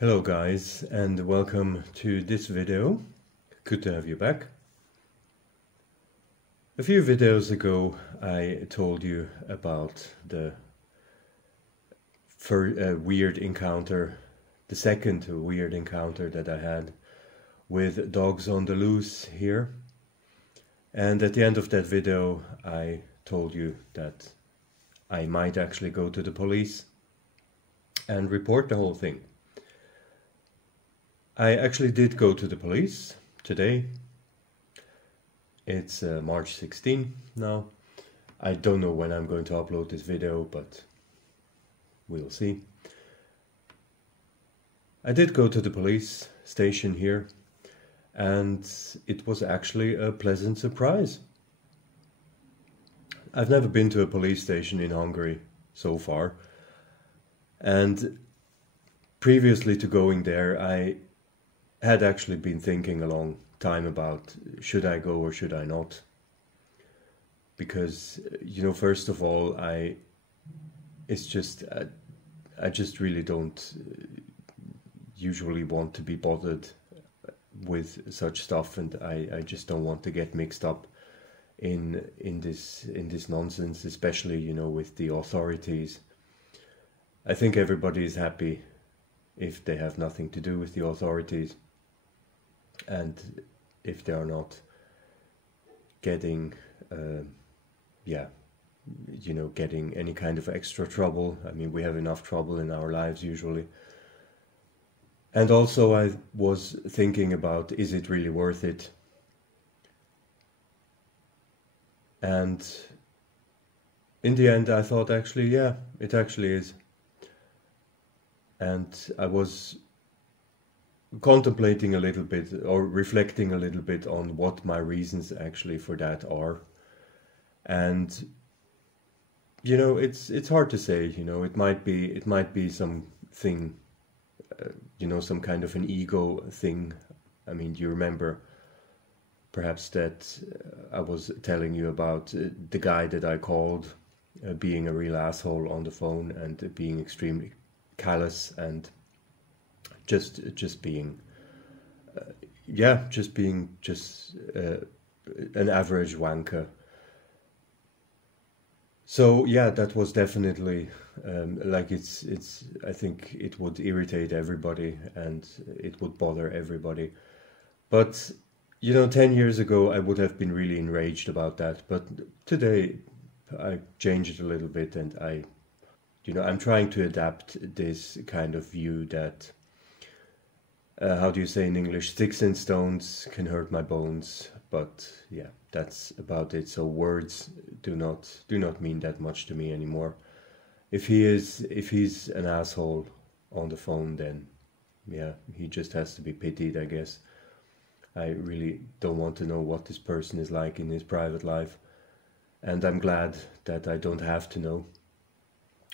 Hello guys, and welcome to this video. Good to have you back. A few videos ago I told you about the weird encounter, the second weird encounter that I had with dogs on the loose here. And at the end of that video I told you that I might actually go to the police and report the whole thing. I actually did go to the police today. It's March 16 now. I don't know when I'm going to upload this video, but we'll see. I did go to the police station here, and it was actually a pleasant surprise. I've never been to a police station in Hungary so far, and previously to going there I had actually been thinking a long time about should I go or should I not, because first of all I just really don't usually want to be bothered with such stuff, and I just don't want to get mixed up in this nonsense, especially with the authorities. I think everybody is happy if they have nothing to do with the authorities, and if they are not getting getting any kind of extra trouble. I mean, we have enough trouble in our lives usually. And also I was thinking about, is it really worth it? And in the end I thought, actually, yeah, it actually is. And I was contemplating a little bit, or reflecting a little bit, on what my reasons actually for that are. And it's hard to say. It might be something, some kind of an ego thing. I mean, do you remember perhaps that I was telling you about the guy that I called being a real asshole on the phone, and being extremely callous, and just being an average wanker. So yeah, that was definitely I think it would irritate everybody and it would bother everybody. But 10 years ago I would have been really enraged about that, but today I changed it a little bit, and I'm trying to adapt this kind of view that how do you say in English? Sticks and stones can hurt my bones, but yeah, that's about it. So words do not mean that much to me anymore. If he's an asshole on the phone, then yeah, he just has to be pitied, I guess. I really don't want to know what this person is like in his private life, and I'm glad that I don't have to know.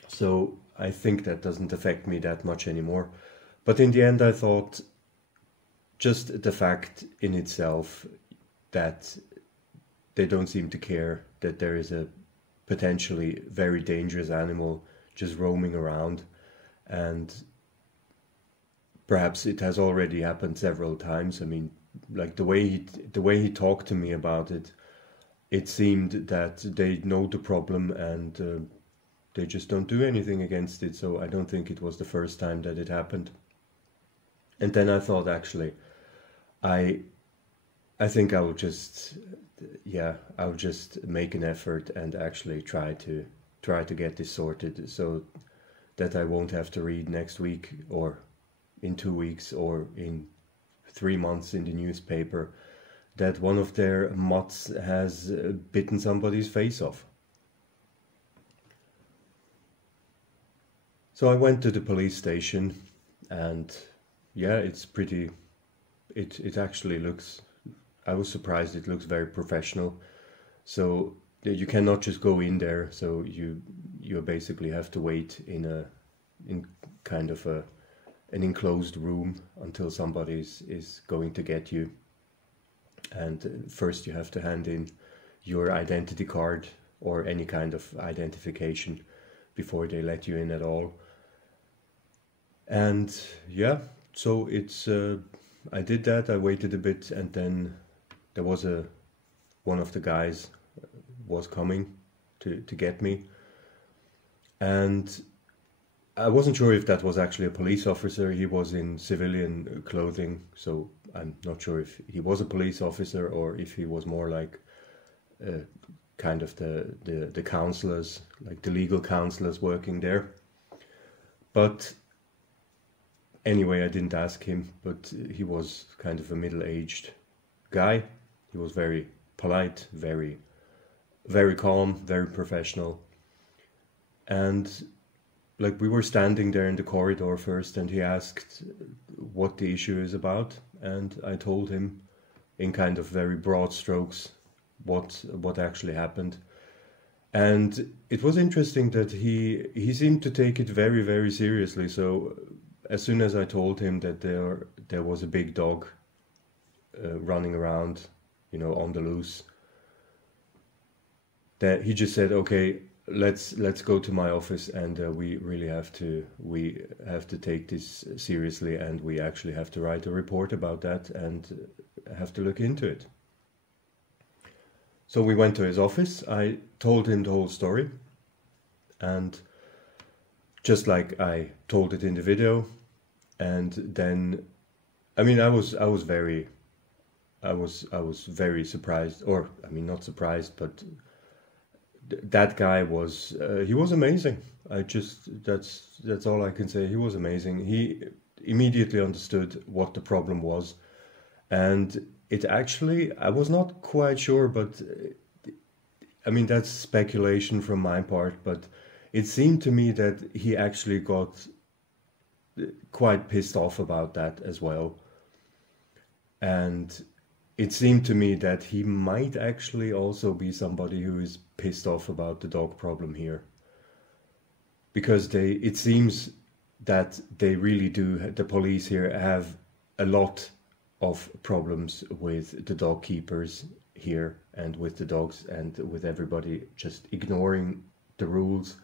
So I think that doesn't affect me that much anymore. But in the end I thought, just the fact in itself that they don't seem to care that there is a potentially very dangerous animal just roaming around, and perhaps it has already happened several times. I mean, like the way he talked to me about it, it seemed that they know the problem and they just don't do anything against it. So I don't think it was the first time that it happened. And then I thought, actually, I think I'll just make an effort and actually try to get this sorted, so that I won't have to read next week or in 2 weeks or in 3 months in the newspaper that one of their mutts has bitten somebody's face off. So I went to the police station, and yeah, it's pretty, it actually looks, I was surprised, it looks very professional. So you cannot just go in there, so you basically have to wait in kind of an enclosed room until somebody is going to get you. And first you have to hand in your identity card or any kind of identification before they let you in at all. And yeah, so it's I did that. I waited a bit, and then there was one of the guys was coming to get me, and I wasn't sure if that was actually a police officer. He was in civilian clothing, so I'm not sure if he was a police officer or if he was more like kind of the counselors, like the legal counselors working there. But anyway, I didn't ask him, but he was kind of a middle-aged guy. He was very polite, very, very calm, very professional. And like we were standing there in the corridor first, and he asked what the issue is about, and I told him in kind of very broad strokes what actually happened. And it was interesting that he seemed to take it very, very seriously. So as soon as I told him that there was a big dog running around, you know, on the loose, that he just said, "Okay, let's go to my office, and we really have to take this seriously, and we actually have to write a report about that and have to look into it." So we went to his office. I told him the whole story, and just like I told it in the video. And then, I mean, I was very surprised, or I mean, not surprised, but that guy was he was amazing. That's all I can say. He was amazing. He immediately understood what the problem was, and it actually, I was not quite sure, but I mean, that's speculation from my part, but it seemed to me that he actually got quite pissed off about that as well. And it seemed to me that he might actually also be somebody who is pissed off about the dog problem here. Because it seems that they really do, the police here have a lot of problems with the dog keepers here and with the dogs and with everybody just ignoring the rules.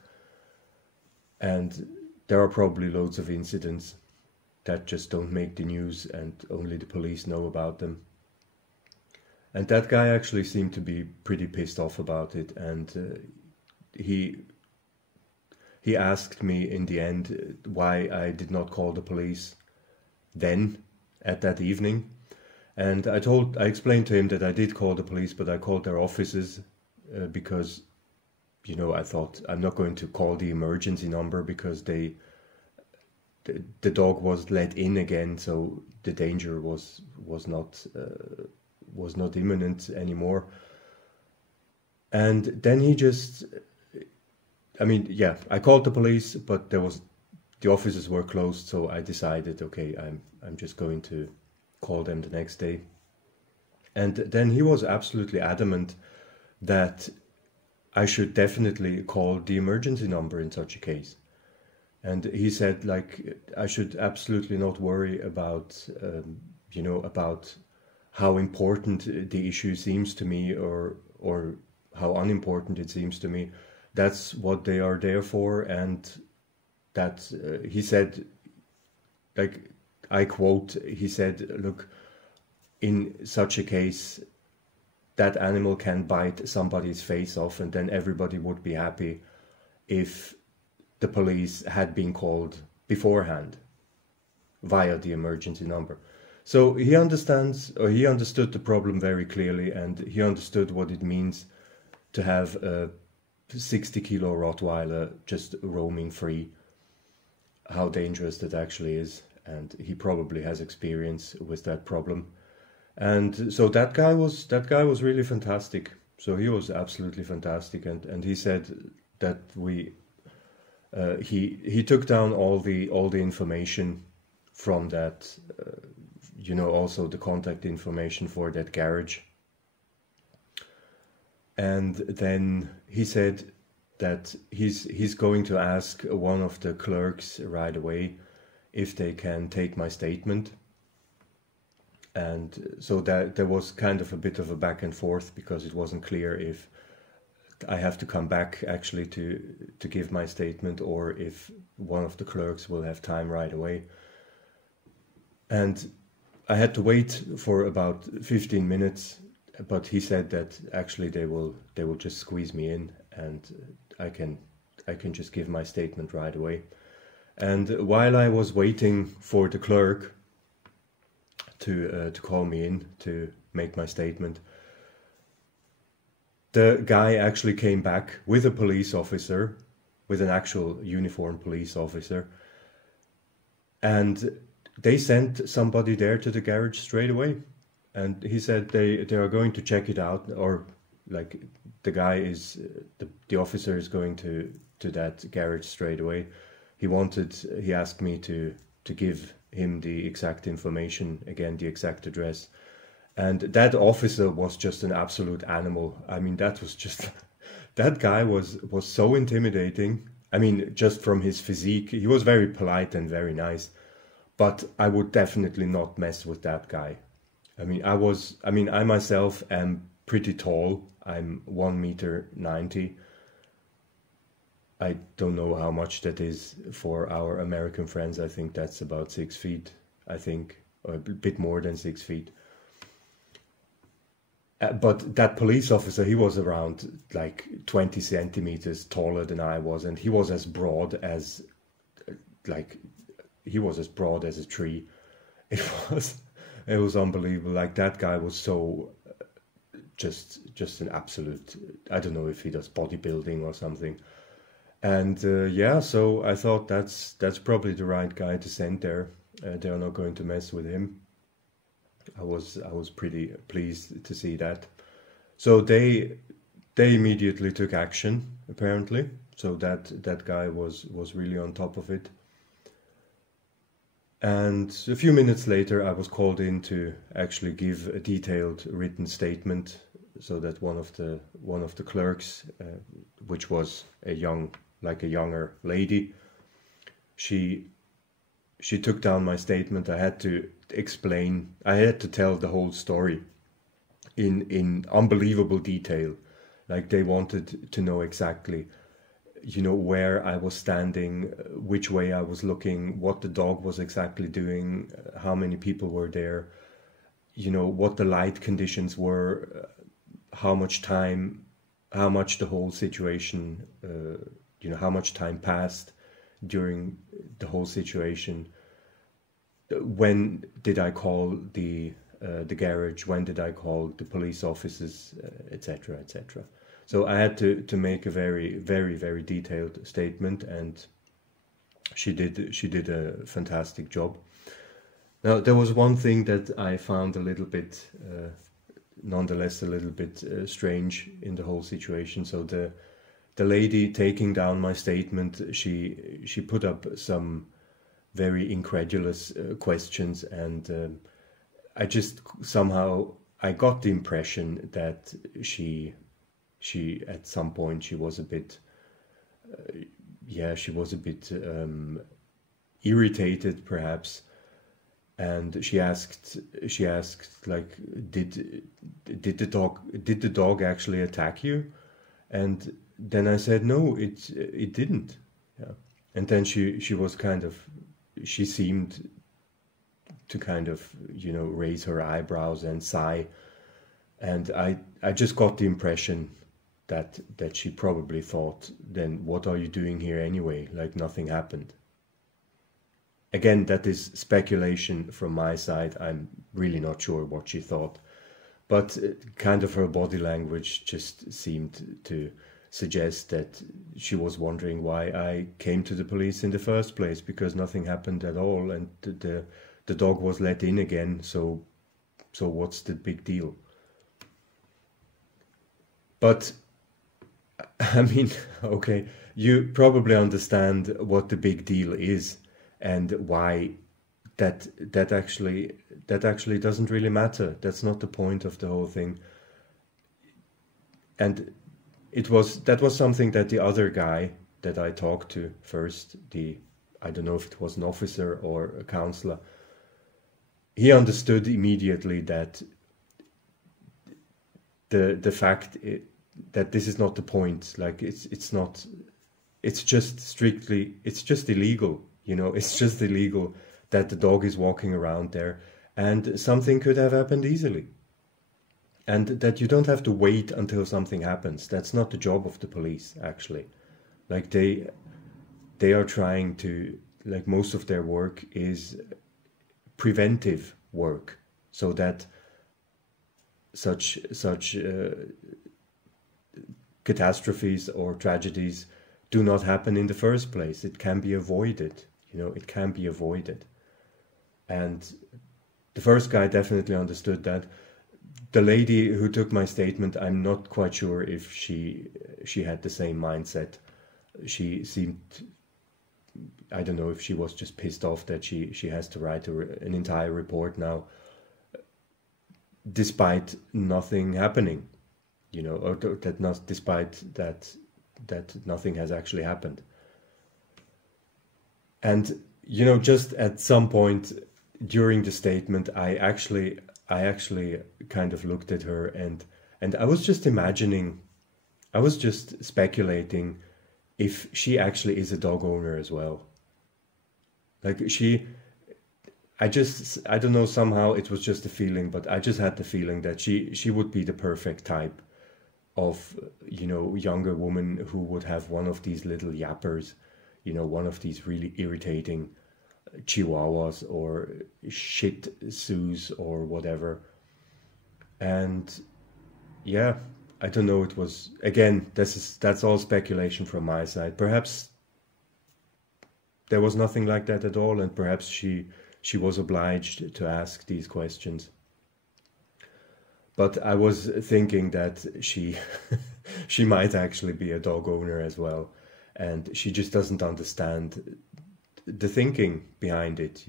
And there are probably loads of incidents that just don't make the news and only the police know about them. And that guy actually seemed to be pretty pissed off about it, and he asked me in the end why I did not call the police then, at that evening. And I explained to him that I did call the police, but I called their offices because, you know, I thought I'm not going to call the emergency number because the dog was let in again, so the danger was not imminent anymore. And then he just, I mean, yeah, I called the police, but the offices were closed, so I decided, okay, I'm just going to call them the next day. And then he was absolutely adamant that I should definitely call the emergency number in such a case. And he said, like, I should absolutely not worry about, you know, about how important the issue seems to me or how unimportant it seems to me. That's what they are there for. And that he said, like, I quote, he said, look, in such a case, that animal can bite somebody's face off, and then everybody would be happy if the police had been called beforehand via the emergency number. So he understood the problem very clearly, and he understood what it means to have a 60-kilo Rottweiler just roaming free, how dangerous that actually is, and he probably has experience with that problem. And so that guy was really fantastic. So he was absolutely fantastic, and he said that he took down all the information from that, you know, also the contact information for that garage. And then he said that he's going to ask one of the clerks right away if they can take my statement. And so that there was kind of a bit of a back and forth, because it wasn't clear if I have to come back actually to give my statement, or if one of the clerks will have time right away. And I had to wait for about 15 minutes, but he said that actually they will just squeeze me in, and I can just give my statement right away. And while I was waiting for the clerk to call me in to make my statement, the guy actually came back with a police officer, with an actual uniformed police officer, and they sent somebody there to the garage straight away. And he said they are going to check it out, or like the guy is, the officer is going to that garage straight away. He asked me to give him the exact information, again, the exact address. And that officer was just an absolute animal. I mean, that was just, that guy was so intimidating. I mean, just from his physique, he was very polite and very nice, but I would definitely not mess with that guy. I mean, I myself am pretty tall. I'm 1.90 meters. I don't know how much that is for our American friends. I think that's about 6 feet, I think, or a bit more than 6 feet. But that police officer, he was around like 20 centimeters taller than I was, and he was as broad as, like, he was as broad as a tree. It was unbelievable. Like, that guy was so just an absolute, I don't know if he does bodybuilding or something. And yeah, so I thought that's probably the right guy to send there. They are not going to mess with him. I was pretty pleased to see that. So they immediately took action, apparently. So that guy was really on top of it. And a few minutes later, I was called in to actually give a detailed written statement, so that one of the clerks, which was a younger lady, she took down my statement. I had to explain. I had to tell the whole story in unbelievable detail. Like, they wanted to know exactly, where I was standing, which way I was looking, what the dog was exactly doing, how many people were there, what the light conditions were, how much the whole situation, how much time passed during the whole situation. When did I call the garage? When did I call the police officers, etc., etc. So I had to make a very, very, very detailed statement, and she did a fantastic job. Now, there was one thing that I found a little bit, nonetheless, a little bit strange in the whole situation. So the lady taking down my statement, she put up some very incredulous questions, and I just somehow I got the impression that she at some point she was a bit irritated, perhaps, and she asked like, did the dog actually attack you? And then I said, no, it didn't. Yeah. And then she was she seemed to kind of, raise her eyebrows and sigh. And I just got the impression that she probably thought, then what are you doing here anyway? Like, nothing happened. Again, that is speculation from my side. I'm really not sure what she thought. But kind of her body language just seemed to suggest that she was wondering why I came to the police in the first place, because nothing happened at all, and the dog was let in again, so what's the big deal? But I mean, okay, you probably understand what the big deal is, and why that actually doesn't really matter. That's not the point of the whole thing. And that was something that the other guy that I talked to first, I don't know if it was an officer or a counselor, he understood immediately that the fact that this is not the point. Like, it's just illegal. It's just illegal that the dog is walking around there, and something could have happened easily. And that you don't have to wait until something happens. That's not the job of the police, actually. Like they are trying to, like most of their work is preventive work, so that such catastrophes or tragedies do not happen in the first place. It can be avoided, it can be avoided. And the first guy definitely understood that. The lady who took my statement, I'm not quite sure if she had the same mindset. She seemed, I don't know if she was just pissed off that she has to write an entire report now, despite nothing happening, or that not despite that nothing has actually happened. And just at some point during the statement, I actually kind of looked at her, and I was just imagining, I was just speculating if she actually is a dog owner as well. Like I don't know, somehow it was just a feeling, but I just had the feeling that she would be the perfect type of, younger woman who would have one of these little yappers, one of these really irritating chihuahuas or shih tzus or whatever. And yeah, I don't know, it was, again, that's all speculation from my side. Perhaps there was nothing like that at all, and perhaps she was obliged to ask these questions. But I was thinking that she she might actually be a dog owner as well, and she just doesn't understand the thinking behind it,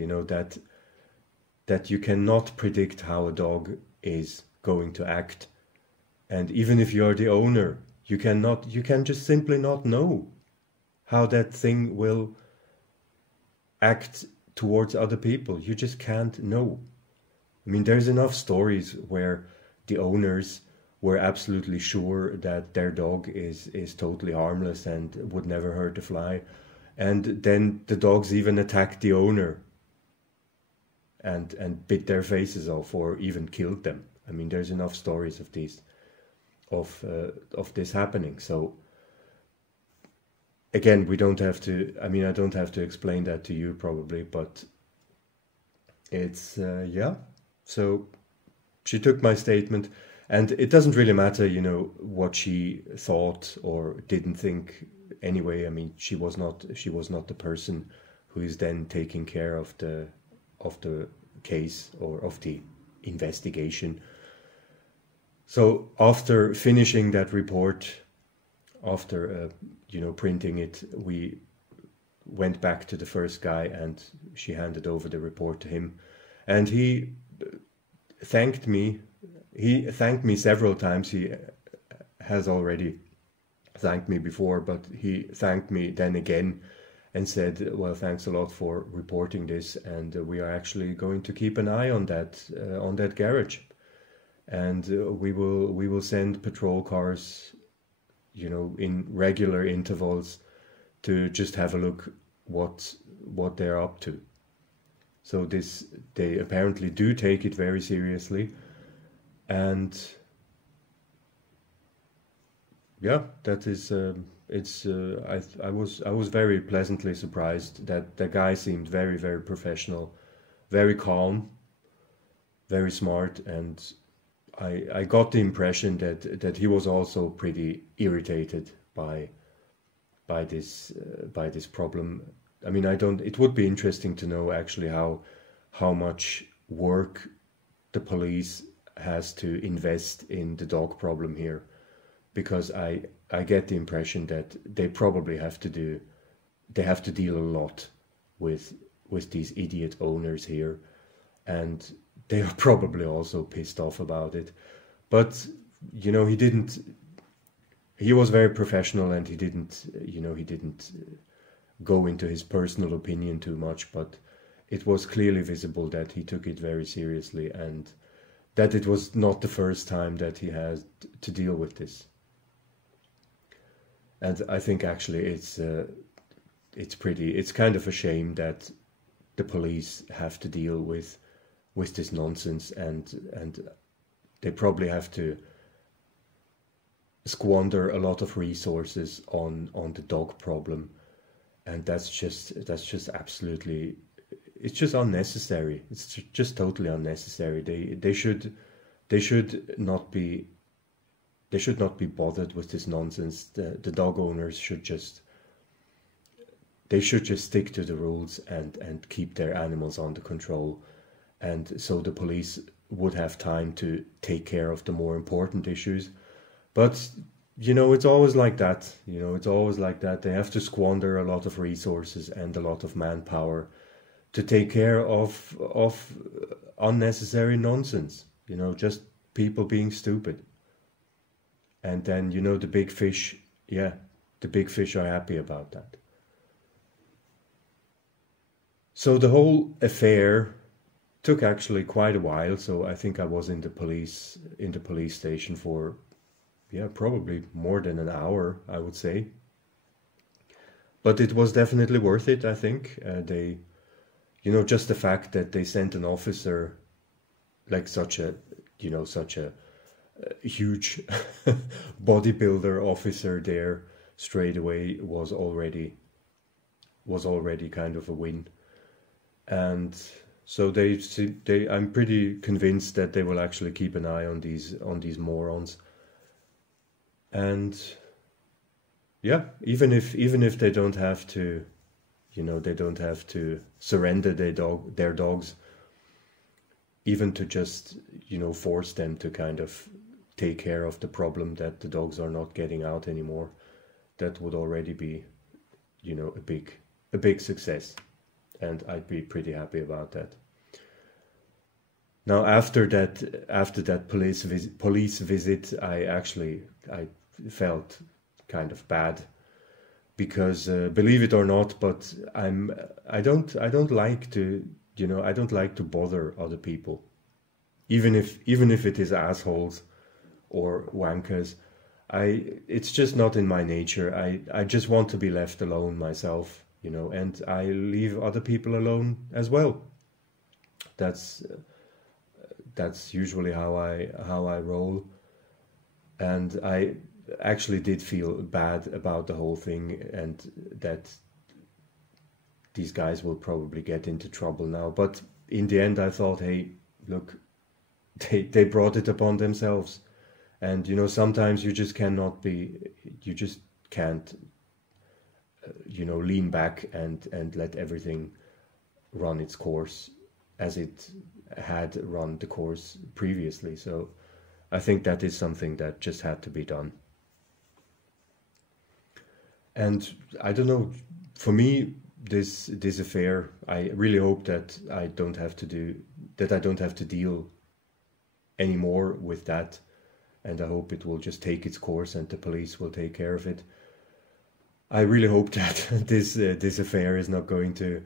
that you cannot predict how a dog is going to act. And even if you're the owner, you can just simply not know how that thing will act towards other people. You just can't know. I mean, there's enough stories where the owners were absolutely sure that their dog is totally harmless and would never hurt a fly. And then the dogs even attacked the owner and bit their faces off or even killed them. I mean, there's enough stories of these, of this happening. So again, we don't have to, I mean, I don't have to explain that to you probably, but it's, yeah. So she took my statement, and it doesn't really matter, what she thought or didn't think anyway. I mean, she was not the person who is then taking care of the case or of the investigation. So after finishing that report, after printing it, we went back to the first guy, and she handed over the report to him, and he thanked me. He thanked me several times. He has already thanked me before, but he thanked me then again and said, well, thanks a lot for reporting this, and we are actually going to keep an eye on that garage, and we will send patrol cars, in regular intervals to just have a look what they're up to. So they apparently do take it very seriously, and yeah, that is I was very pleasantly surprised that the guy seemed very, very professional, very calm, very smart, and I got the impression that he was also pretty irritated by this problem. I mean, it would be interesting to know actually how much work the police has to invest in the dog problem here, because I get the impression that they probably have to deal a lot with these idiot owners here, and they are probably also pissed off about it. But he was very professional, and he didn't go into his personal opinion too much, but it was clearly visible that he took it very seriously, and that it was not the first time that he had to deal with this. And I think actually it's kind of a shame that the police have to deal with this nonsense, and they probably have to squander a lot of resources on the dog problem, and that's just absolutely, it's just unnecessary. It's just totally unnecessary. They should not be bothered with this nonsense. The dog owners should just stick to the rules and keep their animals under control, and so the police would have time to take care of the more important issues. But it's always like that. It's always like that. They have to squander a lot of resources and a lot of manpower to take care of unnecessary nonsense. Just people being stupid. And then the big fish, yeah, the big fish are happy about that. So the whole affair took actually quite a while. So I think I was in the police station for, yeah, probably more than an hour, I would say. But it was definitely worth it, I think. Just the fact that they sent an officer, like such a huge bodybuilder officer there straight away was already kind of a win. And so I'm pretty convinced that they will actually keep an eye on these morons. And yeah, even if they don't have to, they don't have to surrender their dogs, even to just, force them to kind of take care of the problem that the dogs are not getting out anymore, that would already be, a big success. And I'd be pretty happy about that. Now, after that police visit, I felt kind of bad, because believe it or not, but I don't like to bother other people, even if it is assholes or wankers. It's just not in my nature. I just want to be left alone myself, and I leave other people alone as well. That's usually how I roll. And I actually did feel bad about the whole thing, and that these guys will probably get into trouble now. But in the end, I thought, hey, look, they brought it upon themselves. And, sometimes you just can't, lean back and let everything run its course as it had run the course previously. So I think that is something that just had to be done. And I don't know, for me, this affair, I really hope that I don't have to deal anymore with that. And I hope it will just take its course and the police will take care of it. I really hope that this affair is not going to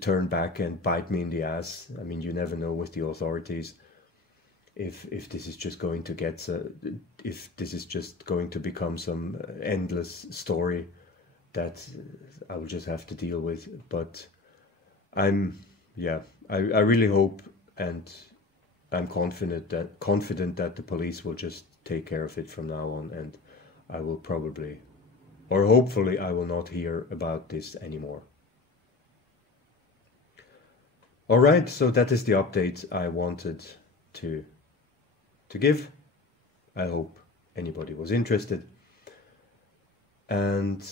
turn back and bite me in the ass. I mean, you never know with the authorities. If this is just going to become some endless story that I will just have to deal with. But I really hope, and I'm confident that the police will just take care of it from now on, and I will probably, or hopefully, I will not hear about this anymore. All right, so that is the update I wanted to give. I hope anybody was interested. And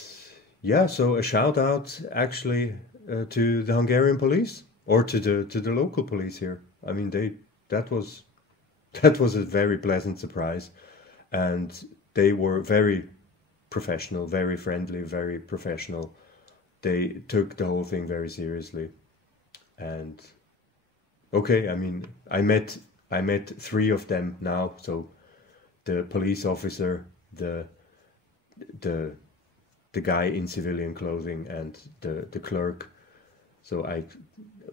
yeah, so a shout out actually to the Hungarian police, or to the local police here. I mean, that was a very pleasant surprise, and they were very professional, very friendly, very professional. They took the whole thing very seriously. And okay, I mean, I met 3 of them now. So the police officer, the guy in civilian clothing, and the clerk. So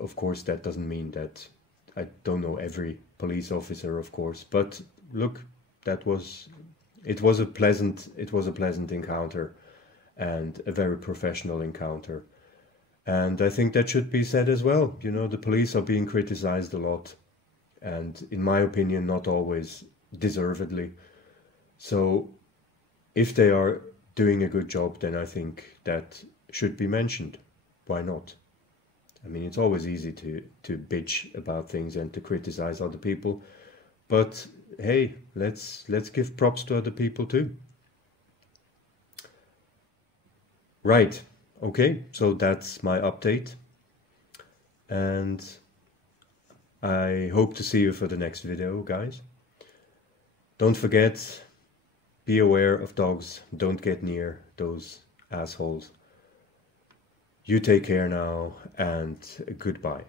of course, that doesn't mean that I don't know every police officer, of course. But look, it was a pleasant encounter, and a very professional encounter. And I think that should be said as well. You know, the police are being criticized a lot, and in my opinion, not always deservedly. So if they are doing a good job, then I think that should be mentioned. Why not? I mean, it's always easy to bitch about things and to criticize other people, but hey, let's give props to other people too. Right. Okay, so that's my update, and I hope to see you for the next video, guys. Don't forget, be aware of dogs. Don't get near those assholes. You take care now, and goodbye.